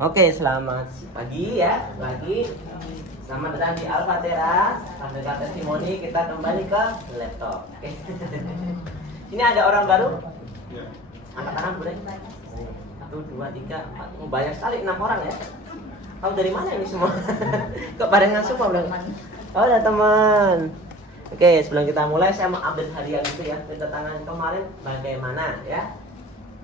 Oke, selamat pagi ya, pagi. Selamat datang di Al-Fatihah. Pada testimoni kita kembali ke laptop. Oke. Ini ada orang baru? Angkat tangan boleh? 1, 2, 3, 4. Oh, banyak sekali, 6 orang ya. Tahu dari mana ini semua? Kok barengan semua belum? Oh, ada teman. Oke, sebelum kita mulai saya mau update harian itu ya. Kedatangan kemarin bagaimana ya?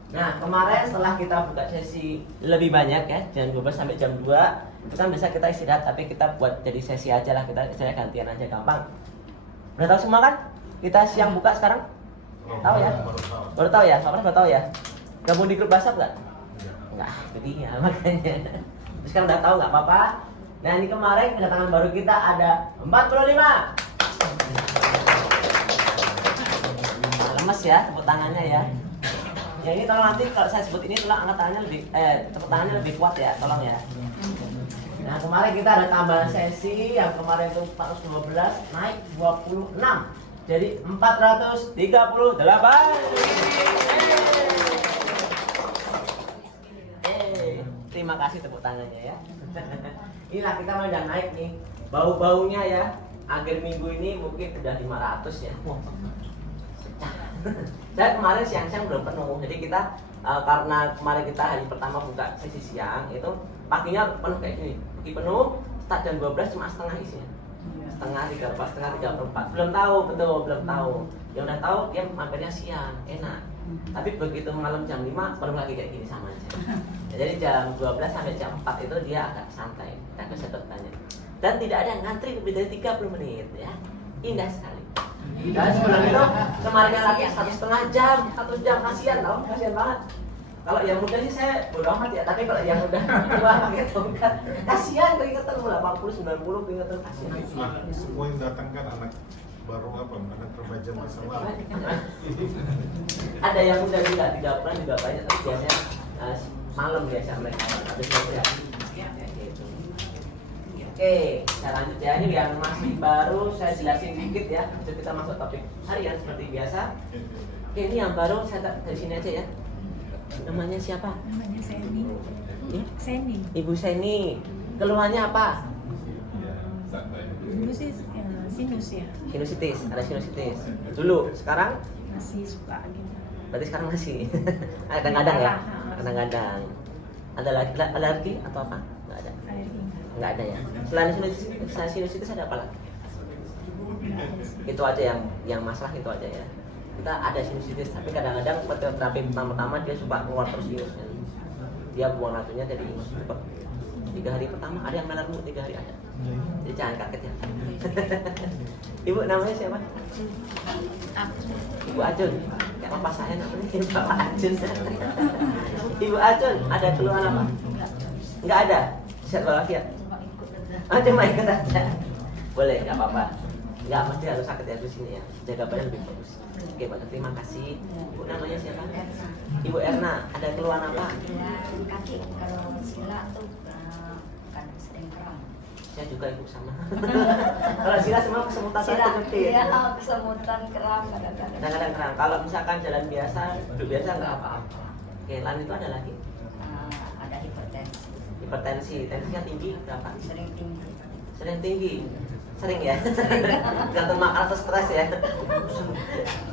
Nah, kemarin setelah kita buka sesi lebih banyak ya, jam 12 sampai jam 2, itu kan bisa kita istirahat, tapi kita buat jadi sesi aja lah, kita saya gantian aja gampang. Udah tahu semua kan? Kita siang buka sekarang? Tahu ya? Baru tahu ya? Baru tahu ya? Gabung di grup WhatsApp nggak? Nggak, itu dia makanya. Terus kan udah tahu nggak apa-apa. Nah, ini kemarin kedatangan baru kita ada 45. Lemes ya, tepuk tangannya ya. Ya ini tolong nanti kalau saya sebut ini tolong angkat tangannya tepuk tangannya lebih kuat ya, tolong ya. Nah, kemarin kita ada tambahan sesi yang kemarin itu 412 naik 26. Jadi 438. Terima kasih tepuk tangannya ya. Inilah kita udah naik nih. Bau-baunya ya. Akhir minggu ini mungkin udah 500 ya. Dan kemarin siang-siang belum penuh, jadi kita karena kemarin kita hari pertama buka sesi siang itu paginya penuh kayak gini, pagi penuh, start jam 12 cuma setengah isinya, setengah 3/4, belum tahu betul, belum tahu. Yang udah tahu dia mampirnya siang, enak. Tapi begitu malam jam 5 penuh lagi kayak gini sama aja. Ya, jadi jam 12 sampai jam 4 itu dia agak santai, agak sedotannya. Dan tidak ada yang ngantri lebih dari 30 menit ya, indah sekali. Dan sebelum itu kemarinnya lagi 1,5 jam, 1 jam, kasihan tau, kasihan banget. Kalau yang muda sih saya bodo amat ya, tapi kalau yang udah tua pakai tongkat, kasihan keringetan 80, 90 keringetan kasihan. Semua yang datang kan anak baru apa, anak remaja masa lalu. Ada yang udah juga 3 bulan juga banyak, tapi biasanya malam biasa mereka habis kerja. Oke, kita lanjut ya. Ini yang masih baru saya jelasin dikit ya. Jadi kita masuk topik harian seperti biasa. Oke, ini yang baru saya dari sini aja ya. Namanya siapa? Namanya Seni. Ya? Seni. Ibu Seni. Keluhannya apa? Dulu sih sinus ya. Sinusitis, ada sinusitis. Dulu, sekarang? Masih suka gitu. Berarti sekarang masih. Kadang-kadang ya. Kadang-kadang. Ada alergi atau apa? Nggak ada. Alergi. Nggak ada ya. Selain sinusitis ada apa lagi? Itu aja yang masalah itu aja ya. Kita ada sinusitis, tapi kadang-kadang terapi pertama-tama dia suka keluar terus inusnya. Dia buang racunnya jadi ingus cepat. 3 hari pertama ada yang melarang 3 hari ada. Jadi jangan kaget ya. Ibu namanya siapa? Ibu Ajun. Kayak apa saya namanya Bapak Ajun. Ibu Ajun, ada keluhan apa? Nggak ada. Sehat walafiat. Cuma ikut aja. Boleh, nggak apa-apa. Nggak mesti harus sakit ya di sini ya. Jaga badan lebih bagus. Oke, Pak. Terima kasih. Ibu namanya siapa? Ibu Erna. Ada keluhan apa? Kaki kalau sila tuh kan sering kram. Saya juga ibu sama. Kalau sila semua kesemutan Sila, seperti iya, kesemutan kram kadang-kadang. kadang-kadang kerang. Kalau misalkan jalan biasa, duduk biasa nggak apa-apa. Oke, lain itu ada lagi. Ada hipertensi, Hipertensi, tensinya tinggi berapa? sering tinggi. Sering tinggi. Sering ya? Gantung makan atau stres ya?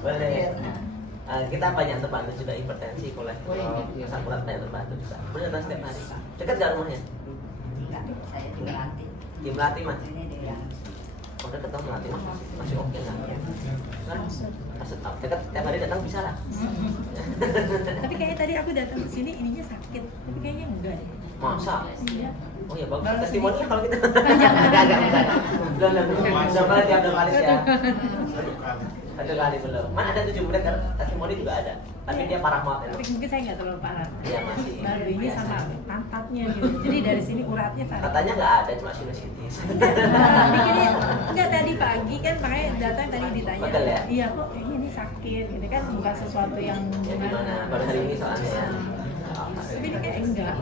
Boleh. Kita banyak terbantu juga hipertensi, kolesterol, asam urat banyak terbantu juga. Boleh datang setiap hari. Dekat nggak rumahnya? Enggak, saya di Melati. Di Melati mas. Ini di yang Oh dekat dong Melati mas. Masih oke lah. Kan? Maksud dekat setiap hari datang bisa lah. Tapi kayaknya tadi aku datang ke sini ininya sakit. Tapi kayaknya enggak deh. Masa? Iya. Oh ya bagus. Testimoni kalau kita. Enggak. Belum kali tiap 2 kali ya. Satu kali belum. Mana ada 7 menit kan? Testimoni juga ada. Tapi dia parah banget. Tapi mungkin saya nggak terlalu parah. Iya masih. Baru ini sama pantatnya gitu. Jadi dari sini uratnya tarik. Katanya nggak ada, cuma sinusitis. Pikirnya enggak tadi pagi kan makanya datang tadi ditanya. Betul ya? Iya kok ini sakit gitu kan bukan sesuatu yang Ya gimana? Baru hari ini soalnya ya. Tapi ini kayak enggak.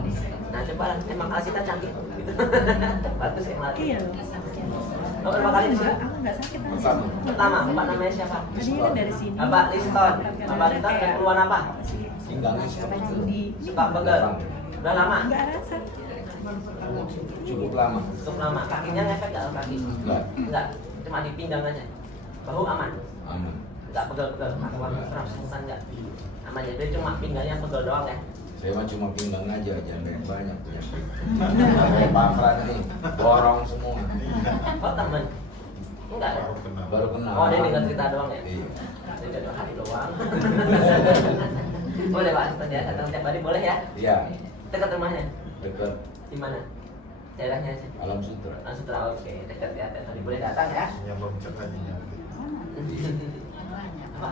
Nah coba emang kalau kita canggih gitu. Bagus ya Melati. Iya. Oh, berapa kali di sini? Aku nggak sakit tadi. Pertama, Bapak namanya siapa? Tadi kan dari sini. Bapak Liston. Bapak Liston ada keluhan apa? Pinggang. Suka pegel. Udah lama? Nggak rasa. Cukup lama. Cukup lama. Kakinya ngefek nggak kaki? Enggak. Cuma di pinggang aja. Bahu aman? Aman. Nggak pegel-pegel. Atau kerasan enggak? Aman. Jadi cuma pinggangnya pegel doang ya? Saya mah cuma pinggang aja, jangan yang banyak penyakit. Kayak Pak Fran nih, borong semua. Oh temen? Enggak ya? Baru kenal. Oh dia dengar cerita doang ya? Iya. Dia dengar hati doang. Boleh Pak, datang tiap hari boleh ya? Iya, Dekat rumahnya? dekat Di mana? Daerahnya sih? Alam Sutra. Sutra, oke, dekat ya. Tiap hari boleh datang ya? Nyambung cek aja nyambung. Apa?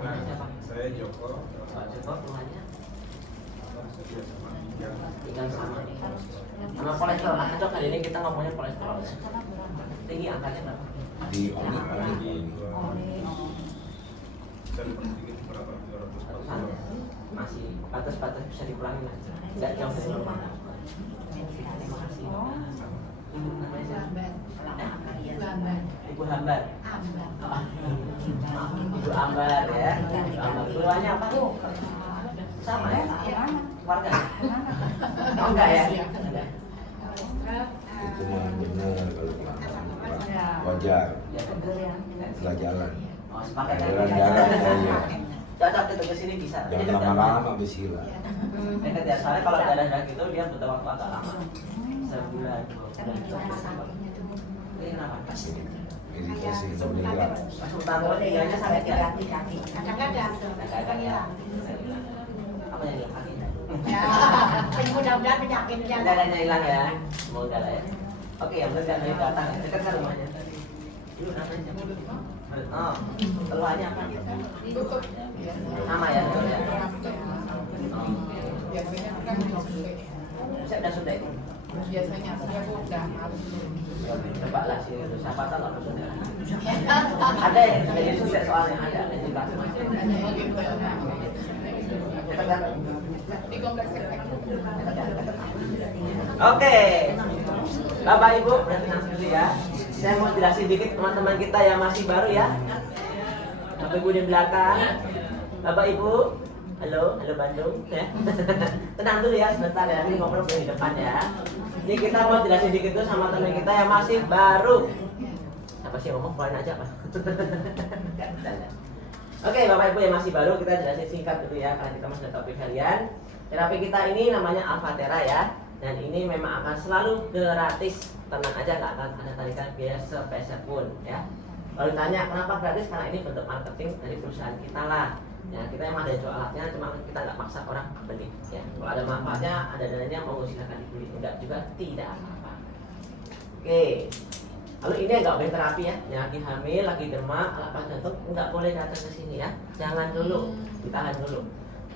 Siapa? Saya Joko. Pak Joko rumahnya? Yang Tinggal sama. Sama kolesterol. Nah, Cok, kali ini kita ngomongnya kolesterol. Tinggi angkanya berapa? Di Oni. saya sedikit berapa? 200. Ratusan. Masih batas-batas bisa dikurangi lah. Nggak jauh dari normal. Terima kasih. Ibu namanya siapa? Ibu Hambar. Ibu Ambar ya. Ibu Ambar. Keluarnya apa? Sama ya? Keluarga? Oh enggak ya? Enggak. Itu mah benar kalau kelamaan. Wajar. Setelah jalan. Oh, sepakat ya? Jalan-jalan ya. Cocok itu ke sini bisa. Jangan lama-lama besila. Dekat ya, soalnya kalau dadah gitu dia butuh waktu agak lama. Sebulan, 2 bulan. Ini kenapa? Iritasi sebenarnya. Pas utama tinggalnya sakit ya? Kadang-kadang. Kadang-kadang ya. Apa yang hilang kakinya? Ya, mudah-mudahan penyakitnya. Dadanya hilang ya. Semoga lah ya. Oke, yang penting dari datang ya. Dekat kan rumahnya? Dulu namanya siapa? Oh, keluarnya apa? Nama ya? Betul ya? Saya udah sudah itu. Biasanya saya udah Coba lah sih, siapa tahu apa sudah. Ada yang jadi sudah soalnya ada juga. di kompleks Oke, Bapak Ibu, tenang dulu ya. Saya mau jelasin dikit teman-teman kita yang masih baru ya. Bapak Ibu di belakang, Bapak Ibu, halo Bandung ya. Tenang dulu ya sebentar ya, ini ngobrol di depan ya. Ini kita mau jelasin dikit tuh sama teman kita yang masih baru. Apa sih ngomong keluarin aja Pak. Oke, Bapak Ibu yang masih baru kita jelasin singkat dulu ya karena kita masih ada topik harian. Terapi kita ini namanya Alphatera ya. Dan ini memang akan selalu gratis. Tenang aja, nggak akan ada tarikan biaya sepeser pun ya. Kalau ditanya kenapa gratis, karena ini bentuk marketing dari perusahaan kita lah. Ya, kita emang ada jual alatnya, cuma kita nggak maksa orang beli. Ya, kalau ada manfaatnya, ada dananya, mau silakan dibeli. Enggak juga tidak apa-apa. Oke. Lalu ini nggak boleh terapi ya, yang lagi hamil, lagi demam, alat jantung nggak boleh datang ke sini ya. Jangan dulu, ditahan dulu.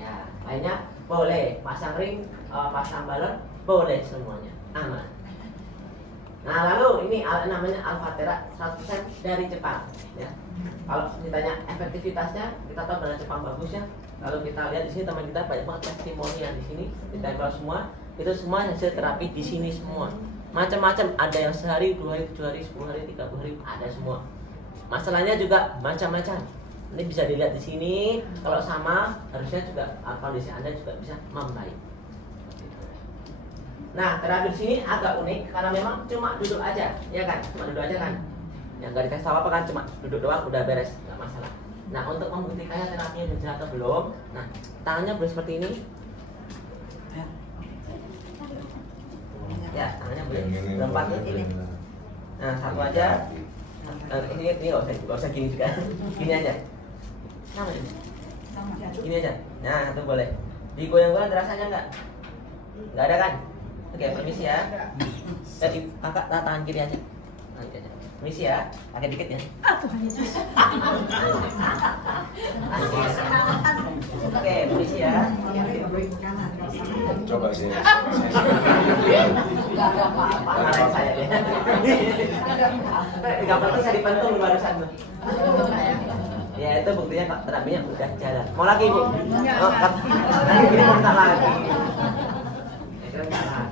Ya, lainnya boleh pasang ring, pasang balon, boleh semuanya, aman. Nah lalu ini namanya Alphatera 100% dari Jepang ya. Kalau ditanya efektivitasnya, kita tahu dari Jepang bagusnya. Kalau kita lihat di sini teman kita banyak banget testimoni yang di sini ditempel semua. Itu semua hasil terapi di sini semua. Macam-macam, ada yang sehari, 2 hari, 7 hari, 10 hari, 30 hari, ada semua. Masalahnya juga macam-macam. Ini bisa dilihat di sini. Kalau sama, harusnya juga kondisi Anda juga bisa membaik. Nah, terapi di sini agak unik karena memang cuma duduk aja, ya kan? Cuma duduk aja kan? Yang nggak dikasih tahu apa kan? Cuma duduk doang, udah beres, nggak masalah. Nah, untuk membuktikannya terapinya udah jalan atau belum? Nah, tangannya boleh seperti ini. Ya, tangannya boleh berempat ini. Nah, satu aja. Ini nggak usah gini juga. Gini aja. Sama ini. Gini aja. Nah, itu boleh. Digoyang-goyang rasanya nggak? Nggak ada kan? Oke, permisi ya. Jadi kakak tangan kiri aja. Tangan kiri aja. Permisi ya. Pakai dikit ya. Oke, permisi ya. Coba sih. Marahin saya deh. Nggak pernah saya dipentung barusan tuh. Ya itu buktinya Pak terapinya udah jalan. Mau lagi Bu? Oh, nanti ini mau minta lagi. Kira salah.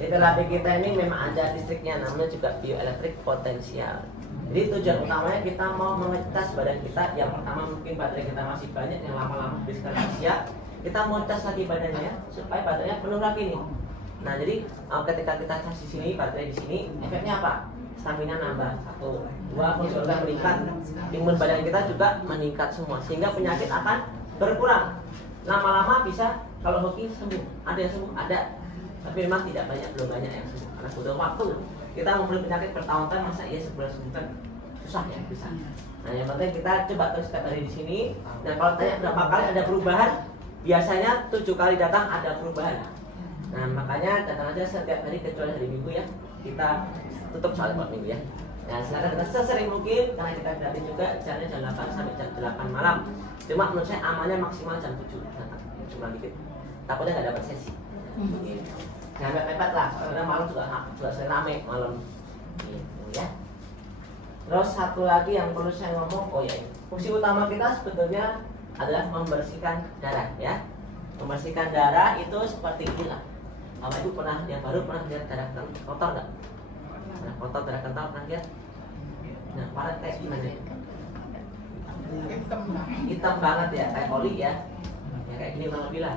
Di terapi kita ini memang ada listriknya, namanya juga bioelektrik potensial. Jadi tujuan utamanya kita mau mengecas badan kita. Yang pertama mungkin baterai kita masih banyak, yang lama-lama bisa siap. kita mau tes lagi badannya supaya baterainya penuh lagi nih. Nah jadi ketika kita cas di sini, baterai di sini, efeknya apa? Stamina nambah 1, 2, fungsi organ meningkat, imun badan kita juga meningkat semua, sehingga penyakit akan berkurang. Lama-lama bisa, kalau hoki sembuh, ada yang sembuh, ada, tapi memang tidak banyak, belum banyak yang sembuh karena butuh waktu. Kita mempunyai penyakit bertahun-tahun, masa iya sebulan sembuhkan susah ya bisa. Nah yang penting kita coba terus setiap hari di sini. Dan kalau tanya berapa kali ada perubahan, biasanya 7 kali datang ada perubahan. Nah makanya datang aja setiap hari kecuali hari Minggu ya. Kita tutup soal Minggu ya. Nah silakan datang sesering mungkin karena kita gratis juga, caranya jam 8 sampai jam 8 malam. Cuma menurut saya amannya maksimal jam 7 datang, cuma dikit. Takutnya nggak dapat sesi. Gitu. Jangan mepet lah, karena malam juga sering rame malam. Gitu ya. Terus satu lagi yang perlu saya ngomong, oh ya, fungsi utama kita sebetulnya adalah membersihkan darah ya. Membersihkan darah itu seperti inilah. Bapak Ibu pernah yang baru pernah lihat darah kotor nggak? Darah kotor, darah kental pernah lihat? Nah, parah kayak gimana? Hitam banget ya, kayak oli ya. Ya kayak gini kurang lebih lah.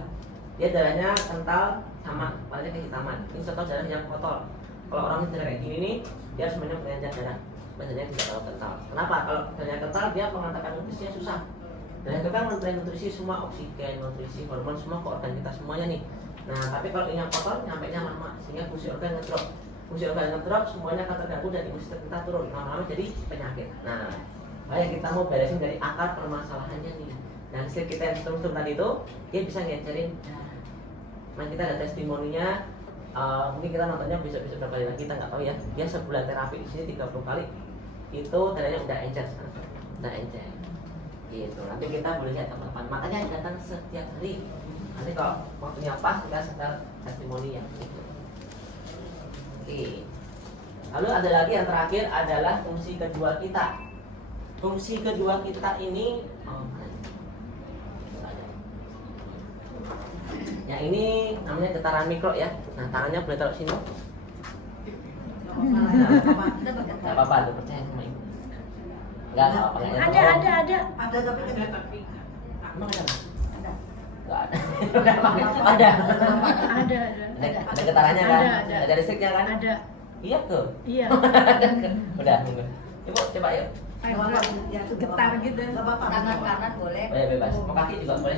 Dia darahnya kental sama warnanya kehitaman. Ini contoh darah yang kotor. Kalau orang darah kayak gini nih, dia harus minum pengencer darah. Biasanya tidak terlalu kental. Kenapa? Kalau darahnya kental, dia mengantarkan nutrisinya susah. Dan itu kan mengenai nutrisi semua, oksigen, nutrisi, hormon semua ke organ kita semuanya nih. Nah, tapi kalau ini yang kotor, nyampainya lama, sehingga fungsi organ ngedrop. Fungsi organ ngedrop, semuanya akan terganggu dan imunitas kita turun. Lama-lama jadi penyakit. Nah, baik kita mau beresin dari akar permasalahannya nih. Dan hasil kita yang struktur tadi itu, dia bisa ngecerin. Nah, kita ada testimoninya. Mungkin kita nontonnya besok-besok berapa kali lagi, kita nggak tahu ya. Dia sebulan terapi di sini 30 kali. Itu darahnya udah encer sekarang. Udah encer. Gitu. Nanti kita boleh lihat teman-teman. Makanya datang setiap hari. Nanti kalau waktunya pas kita setel testimoni yang itu. Oke. Lalu ada lagi yang terakhir adalah fungsi kedua kita. Fungsi kedua kita ini yang ini namanya getaran mikro ya. Nah tangannya boleh taruh sini. Nggak apa-apa, lu percaya sama ibu. Nggak apa-apa. Ada tapi Emang ada? ada. Nggak ada. Ada. Ada getarannya kan? Ada. Ada listriknya kan? Ada. Iya tuh. Iya. Udah, nunggu. Ibu coba yuk. Getar gitu. Tangan kanan boleh. Oh ya bebas. Mau kaki juga boleh.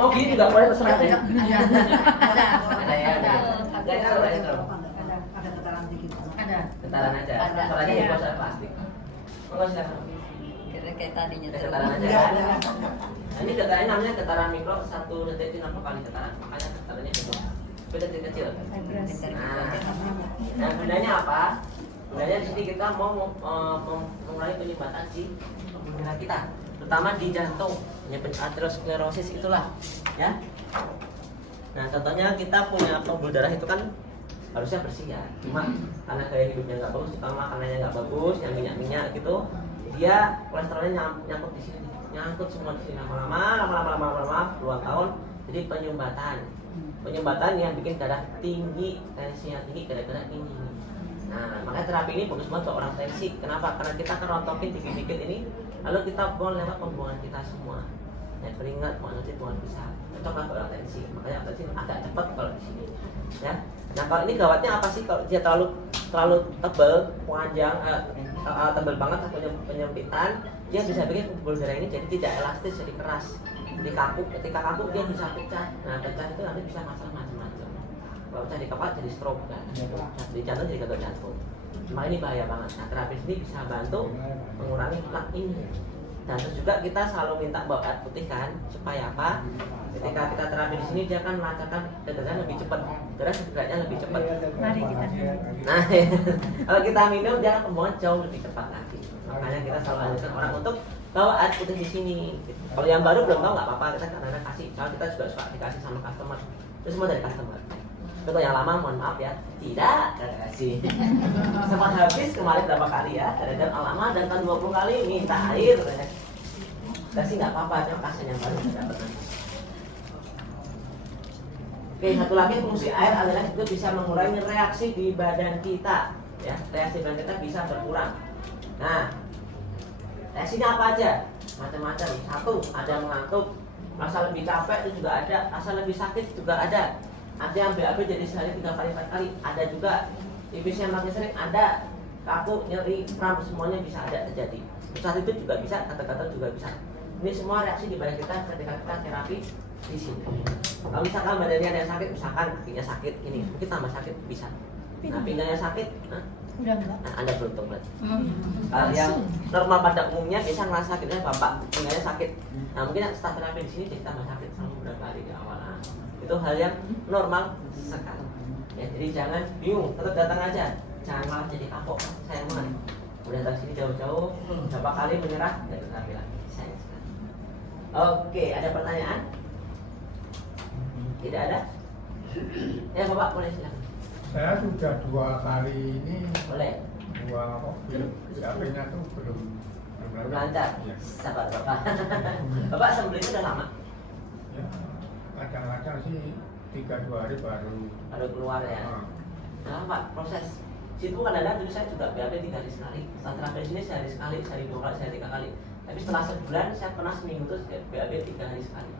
Mau gini juga boleh terserah deh. Ada. Ada ya. Ada itu. Ada getaran dikit. Ada. Getaran aja. Ada. Soalnya Iya. di bawah plastik. Enggak silakan. Kira kayak tadinya tuh. Getaran aja kan? Nah, ini getarannya namanya getaran mikro 1 detik itu 60 kali getaran. Makanya getarannya itu detik kecil. Nah, gunanya apa? Gunanya di sini kita mau mengurangi penyumbatan si darah kita, terutama di jantung, aterosklerosis itulah, ya. Nah, contohnya kita punya pembuluh darah itu kan harusnya bersih ya, cuma karena gaya hidupnya nggak bagus, terutama makanannya nggak bagus, yang minyak-minyak gitu, dia kolesterolnya nyangkut di sini, nyangkut semua di sini lama-lama puluhan tahun, jadi penyumbatan yang bikin darah tinggi, tensinya tinggi gara-gara ini. Nah, makanya terapi ini bagus banget untuk orang tensi. Kenapa? Karena kita kerontokin dikit-dikit ini, lalu kita buang lewat pembuangan kita semua. Ya, keringat, buang pisah. Cocok lah orang tensi. Makanya tensi agak cepat kalau di sini. Ya. Nah, kalau ini gawatnya apa sih? Kalau dia terlalu tebal, panjang, tebal banget atau penyempitan, dia bisa bikin pembuluh darah ini jadi tidak elastis, jadi keras, jadi kaku. Ketika kaku dia bisa pecah. Nah, pecah itu nanti bisa masalah macam-macam. Kalau pecah di kepala jadi stroke kan, di jantung jadi gagal jantung. Cuma ini bahaya banget. Nah, terapi ini bisa bantu mengurangi plak ini. Dan terus juga kita selalu minta bawa air putih kan, supaya apa? Ketika kita terapi di sini dia akan melancarkan darahnya lebih cepat, darah segera lebih cepat. Mari kita Nah, kalau kita minum dia akan pembuangan jauh lebih cepat lagi. Makanya kita selalu anjurkan orang untuk bawa air putih di sini. Kalau yang baru belum tahu nggak apa-apa, kita kadang-kadang kasih. Kalau kita juga suka dikasih sama customer, itu semua dari customer. Kalau yang lama mohon maaf ya, tidak kasih. Sempat habis kemarin berapa kali ya, dan lama dan 20 kali minta air. Kasih nggak apa-apa, cuma kasih yang baru tidak pernah. Oke, satu lagi fungsi air adalah itu bisa mengurangi reaksi di badan kita, ya. Reaksi badan kita bisa berkurang. Nah, reaksinya apa aja? Macam-macam. Satu, ada mengantuk. Rasa lebih capek itu juga ada, rasa lebih sakit juga ada. Artinya BAB jadi sehari 3 kali 4 kali, ada juga. Tipisnya makin sering ada, kaku, nyeri, kram, semuanya bisa ada terjadi. Saat itu juga bisa, kata-kata juga bisa. Ini semua reaksi di badan kita ketika kita terapi di sini. Kalau misalkan badannya ada yang sakit, misalkan kakinya sakit, ini mungkin tambah sakit bisa. Nah, pinggangnya sakit, Udah enggak? nah, Anda beruntung banget. Kalau yang normal pada umumnya biasa ngerasa sakitnya bapak pinggangnya sakit. Nah mungkin setelah terapi di sini jadi tambah sakit sama beberapa kali di awal. Nah, itu hal yang normal sekali. Ya, jadi jangan bingung, tetap datang aja. Jangan malah jadi kapok, sayang banget. Udah datang sini jauh-jauh, berapa kali menyerah, dan terapi lagi. Sayang sekali. Oke, ada pertanyaan? Tidak ada? Ya bapak boleh silakan. Saya sudah 2 kali ini Boleh. 2 mobil, tapi-nya tuh belum Belum lancar. Ya. Sabar bapak. Bapak sembelih itu udah lama. Ya, kadang-kadang sih 3-2 hari Baru keluar ya. Nah Pak, proses situ kadang-kadang dulu saya juga BAB 3 hari sekali. Setelah terapi di sini sehari sekali, sehari 2 kali, sehari 3 kali. Tapi setelah sebulan saya pernah seminggu terus BAB 3 hari sekali.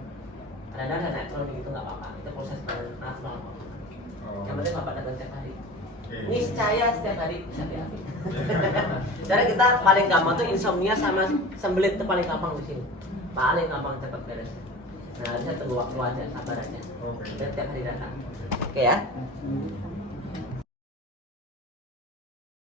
Kadang-kadang ada naik turun gitu nggak apa-apa. Itu proses natural. Yang penting Bapak datang setiap hari. Niscaya setiap hari bisa BAB. Karena kita paling gampang tuh insomnia sama sembelit itu paling gampang di sini. Paling gampang cepat beres. Nah, harusnya tunggu waktu aja, sabar aja. Oke. Setiap hari datang. Oke ya.